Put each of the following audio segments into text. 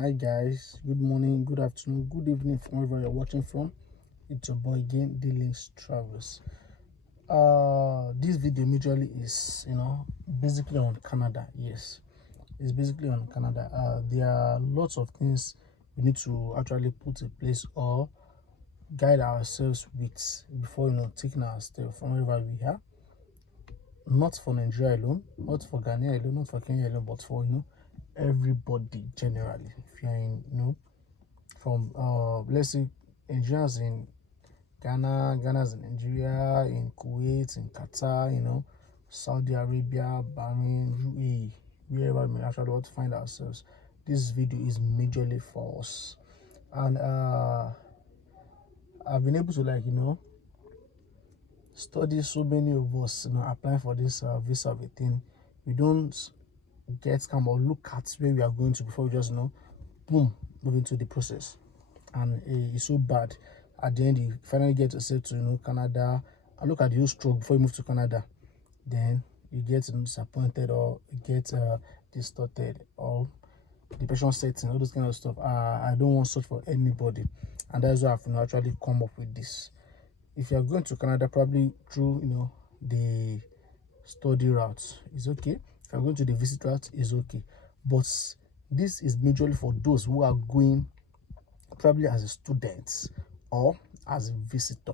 Hi guys, good morning, good afternoon, good evening from wherever you're watching from. It's your boy again, D-Links Travels. This video majorly is basically on Canada. Yes, it's basically on Canada. There are lots of things we need to actually put in place or guide ourselves with before taking our step from wherever we are. Not for Nigeria alone, not for Ghana alone, not for Kenya alone, but for everybody generally. If you're in from let's say Nigerians in Ghana, Ghana's in Nigeria, in Kuwait, in Qatar, Saudi Arabia, Bahrain, UAE, wherever we may actually want to find ourselves. This video is majorly for us. And I've been able to study so many of us applying for this visa thing. We don't get scam or look at where we are going to before we just boom, move into the process. And it's so bad. At the end, you finally get yourself to Canada. I look at the whole stroke before you move to Canada. Then you get disappointed or you get distorted or depression setting, all those kind of stuff. I don't want such for anybody, and that's why I've actually come up with this. If you're going to Canada, probably through the study route is okay. If you're going to the visit route, is okay. But this is majorly for those who are going probably as a student or as a visitor.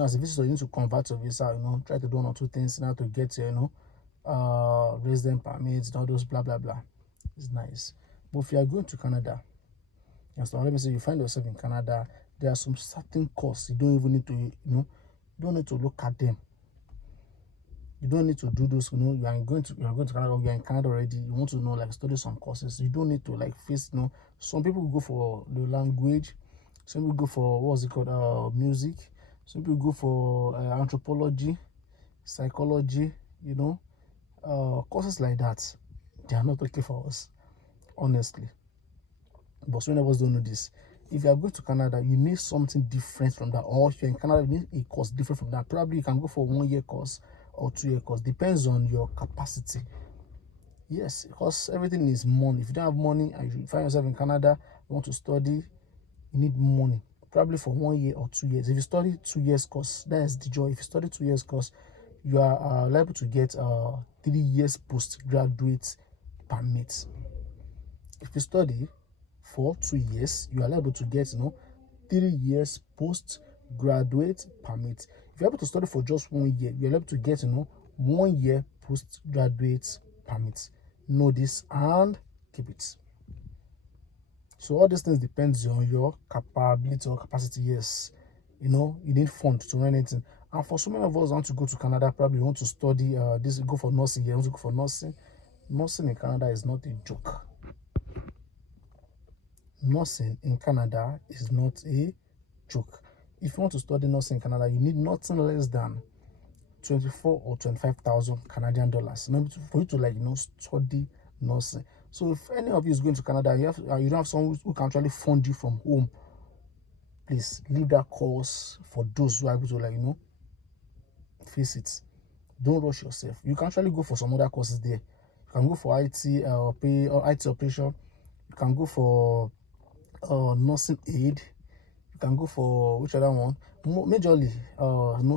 As a visitor, you need to convert your visa, try to do one or two things now to get your, resident permits and all those blah blah blah. It's nice. But if you are going to Canada, so let me say you find yourself in Canada, there are some certain courses you don't even need to, you don't need to look at them. You don't need to do those, you are going to Canada, or you are in Canada already, you want to study some courses. You don't need to face, some people go for the language, some people go for what's it called, music, some people go for anthropology, psychology, courses like that. They are not okay for us, honestly. But so many of us don't know this. If you are going to Canada, you need something different from that. Or if you're in Canada, you need a course different from that. Probably you can go for 1 year course or 2 year course. Depends on your capacity. Yes, because everything is money. If you don't have money and you find yourself in Canada, you want to study, you need money. Probably for 1 year or 2 years. If you study 2 years course, that is the joy. If you study 2 years course, you are liable to get 3 years postgraduate permit. If you study for 2 years, you are able to get 3 years postgraduate permit. If you're able to study for just 1 year, you're able to get 1 year postgraduate permit. Know this and keep it. So all these things depends on your capability or capacity. Yes, you need funds to run anything. And for so many of us want to go to Canada, probably want to study go for nursing. You want to go for nursing. Nursing in Canada is not a joke. Nursing in Canada is not a joke. If you want to study nursing in Canada, you need nothing less than 24 or 25,000 Canadian dollars for you to study nursing. So if any of you is going to Canada, you don't have someone who can actually fund you from home, please leave that course for those who are able to face it. Don't rush yourself. You can actually go for some other courses there. You can go for IT or IT operation. You can go for nursing aid. You can go for which other one? Majorly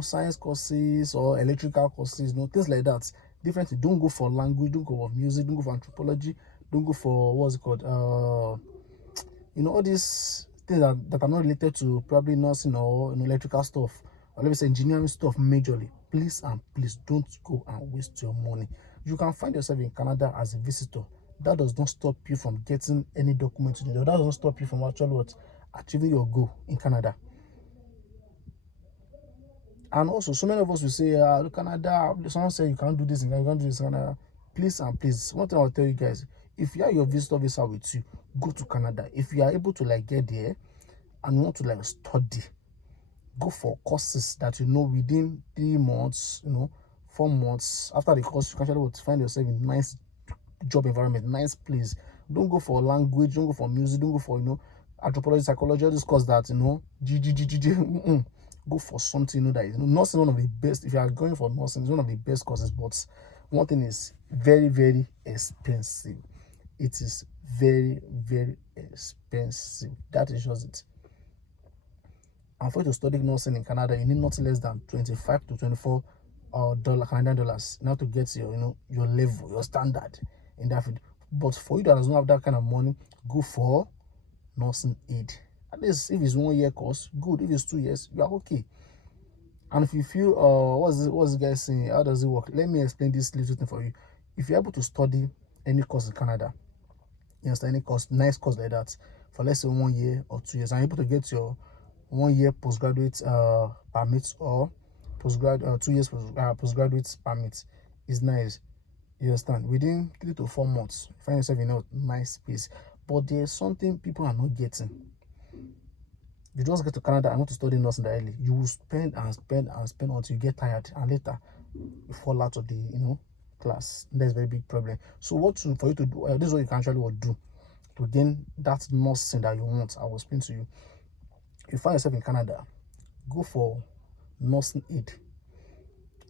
science courses or electrical courses, things like that. Differently. Don't go for language, don't go for music, don't go for anthropology, don't go for what's it called, all these things that are not related to probably nursing or electrical stuff, or let me say engineering stuff majorly. Please and please don't go and waste your money. You can find yourself in Canada as a visitor. That does not stop you from getting any document today. That does not stop you from actually achieving your goal in Canada. And also, so many of us will say, Canada, someone say you can't do this and you can't do this in Canada. Please and please, one thing I'll tell you guys, if you have your visitor visa with you, go to Canada. If you are able to get there and you want to study, go for courses that within 3 months, 4 months after the course, you can actually find yourself in nice job environment, nice place. Don't go for language, don't go for music, don't go for anthropology, psychology, all these courses that go for something that is nursing. One of the best. If you are going for nursing, it's one of the best courses, but one thing is very, very expensive. It is very, very expensive. That is just it. And for you to study nursing in Canada, you need not less than 25 to 24 Canadian dollars now to get your, your level, your standard in that field. But for you that does not have that kind of money, go for nursing aid. At least if it's 1 year course, good. If it's 2 years, you are okay. And if you feel, what's this guy saying? How does it work? Let me explain this little thing for you. If you're able to study any course in Canada, you understand, any course, nice course like that, for let's say 1 year or 2 years, and you're able to get your 1 year postgraduate permit or 2 years postgraduate permit, is nice. You understand? Within 3 to 4 months, you find yourself in a nice space. But there's something people are not getting. You just get to Canada and want to study nursing directly. You will spend and spend and spend until you get tired, and later you fall out of the class. That's a very big problem. So for you to do, this is what you can actually do to gain that nursing that you want. I will explain to you. You find yourself in Canada, go for nursing aid.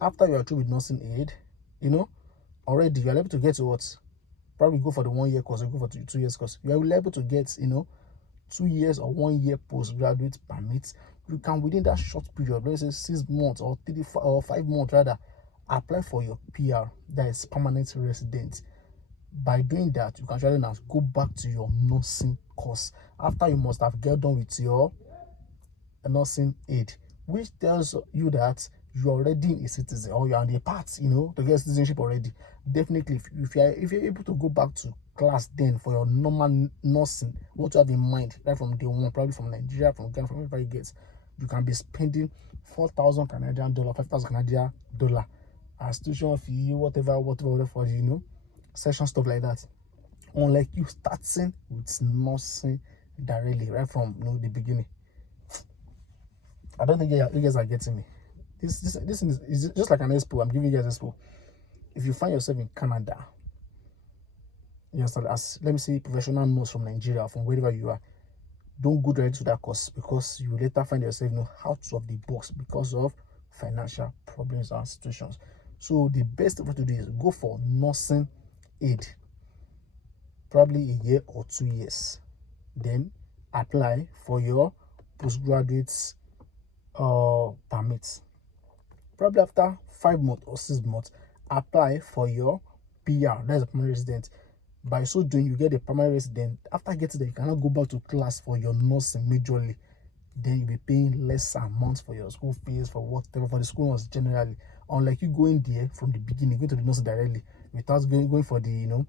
After you are through with nursing aid, already you are able to get to what? Probably go for the 1 year course or go for 2 years course. You are able to get 2 years or 1 year postgraduate permit. You can, within that short period, let's say 6 months or 5 months rather, apply for your PR, that is permanent resident. By doing that, you can actually now go back to your nursing course after you must have get done with your nursing aid, which tells you that you're already a citizen, or you're on the path, to get citizenship already. Definitely, if you're able to go back to class then for your normal nursing, what you have in mind right from day one, probably from Nigeria, from Ghana, from wherever you get, you can be spending 4,000 Canadian dollar, 5,000 Canadian dollar as tuition fee, whatever for session stuff like that. Unlike you starting with nursing directly right from the beginning. I don't think you guys are getting me. This is just like an expo. I'm giving you guys expo. If you find yourself in Canada, you understand, as let me say professional nurse from Nigeria, from wherever you are, don't go directly to that course, because you will later find yourself out of the box because of financial problems and situations. So the best way to do is go for nursing aid, probably 1 year or 2 years. Then apply for your postgraduate permit. Probably after 5 months or 6 months, apply for your PR, that's a permanent resident. By so doing, you get a permanent resident. After getting there, you cannot go back to class for your nursing majorly. Then you'll be paying less amounts for your school fees, for whatever, for the school nurse generally. Unlike you going there from the beginning, going to the nursing directly, without going for the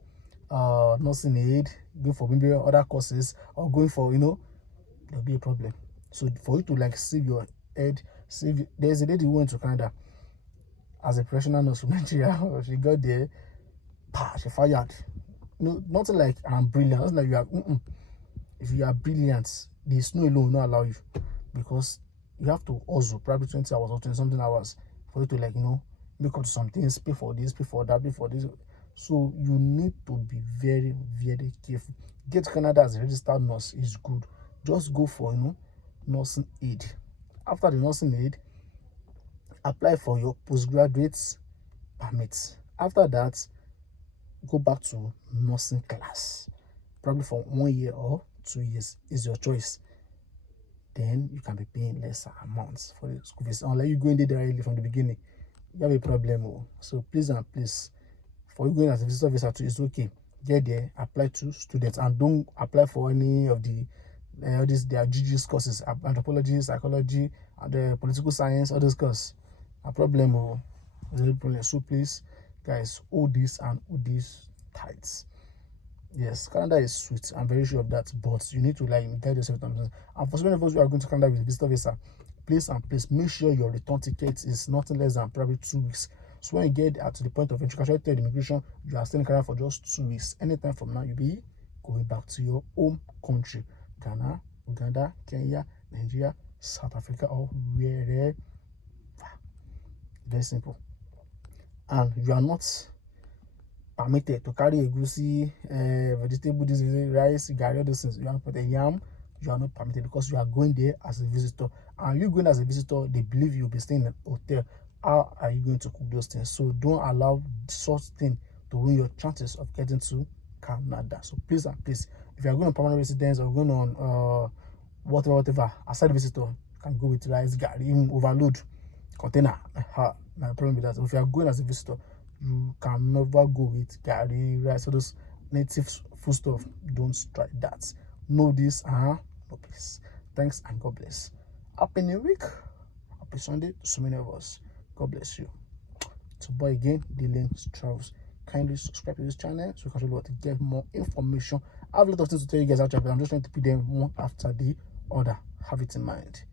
nursing aid, going for maybe other courses, or going for there'll be a problem. So for you to save your head, there's a lady who went to Canada as a professional nurse from Nigeria. She got there, she fired. Nothing like I'm brilliant. It's like you are. If you are brilliant, the snow alone will not allow you, because you have to also probably 20 hours or 20 something hours for you to make up to some things, pay for this, pay for that, pay for this. So you need to be very, very careful. Get to Canada as a registered nurse is good. Just go for nursing aid. After the nursing aid, apply for your postgraduate permit. After that, go back to nursing class, probably for 1 year or 2 years, is your choice. Then you can be paying lesser amounts for the school fees. Unless you go in there directly from the beginning, you have a problem. So please, for you going as a visitor visa too, it's okay. Get there, apply to students, and don't apply for any of the their GGS courses, anthropology, psychology, and political science, all those courses. A problem. So please, guys, hold this tight. Yes, Canada is sweet. I'm very sure of that, but you need to guide yourself. And for so many of us who are going to Canada with visitor visa, please make sure your return ticket is nothing less than probably 2 weeks. So when you get to the point of entry, you can tell the immigration you are staying in Canada for just 2 weeks. Anytime from now, you'll be going back to your home country, Ghana, Uganda, Kenya, Nigeria, South Africa, or wherever. Very simple. And you are not permitted to carry egusi, vegetable, rice, garri, all those things. You are put a yam. You are not permitted, because you are going there as a visitor. And you going as a visitor, they believe you'll be staying in a hotel. How are you going to cook those things? So don't allow such thing to ruin your chances of getting to Canada. So please and please, if you are going on permanent residence or going on whatever, aside visitor, you can go with rice, gari, even overload container. My problem with that. So if you are going as a visitor, you can never go with gari, rice, so those native food stuff. Don't try that. Know this, no please. Thanks and God bless. Happy New Week. Happy Sunday to so many of us. God bless you. So boy again, Dylan Travels. Kindly subscribe to this channel so you can able to get more information. I have a lot of things to tell you guys out there, but I'm just trying to put them one after the other. Have it in mind.